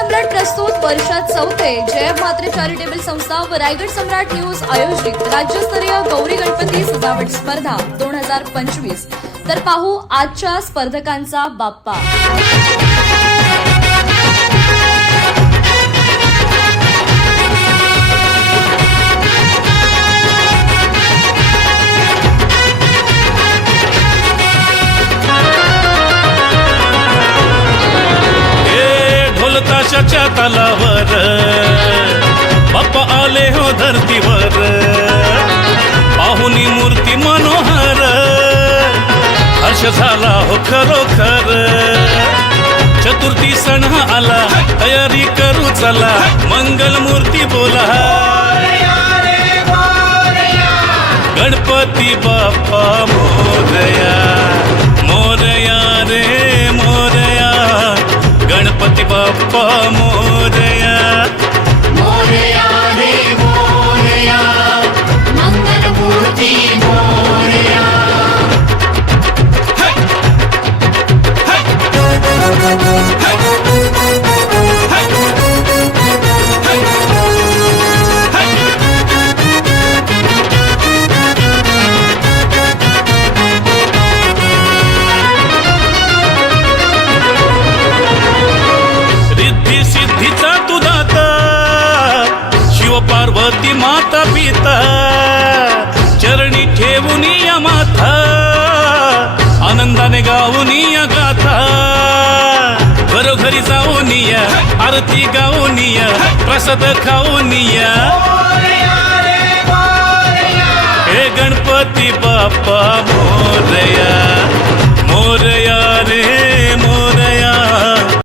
सम्राट प्रस्तुत वर्षात चौथे जय म्हात्रे चॅरिटेबल संस्था व रायगड सम्राट न्यूज आयोजित राज्यस्तरीय गौरी गणपती सजावट स्पर्धा 2025। तर पाहू आजच्या स्पर्धकांचा बाप्पा। ताशाच्या तालावर बाप्पा आले हो धरतीवर, पाहुनी मूर्ती मनोहर, हर्ष झाला हो खरोखर। चतुर्थी सण आला, तयारी करू चला, मंगल मूर्ती बोला, गणपती बाप्पा मोरया, मोरया रे मोरया, गणपती बाप्पा मोरया, मोरया रे मोरया, मंगल मूर्ती मोरया। hey! hey! hey! सिद्धीचा तू दाता, शिव पार्वती माता पिता, चरणी ठेवून या माथा, आनंदाने गाऊन या गाथा, घरोघरी जाऊन या, आरती गाऊन या, प्रसाद खाऊन या, हे गणपती बाप्पा मोरया, मोरया रे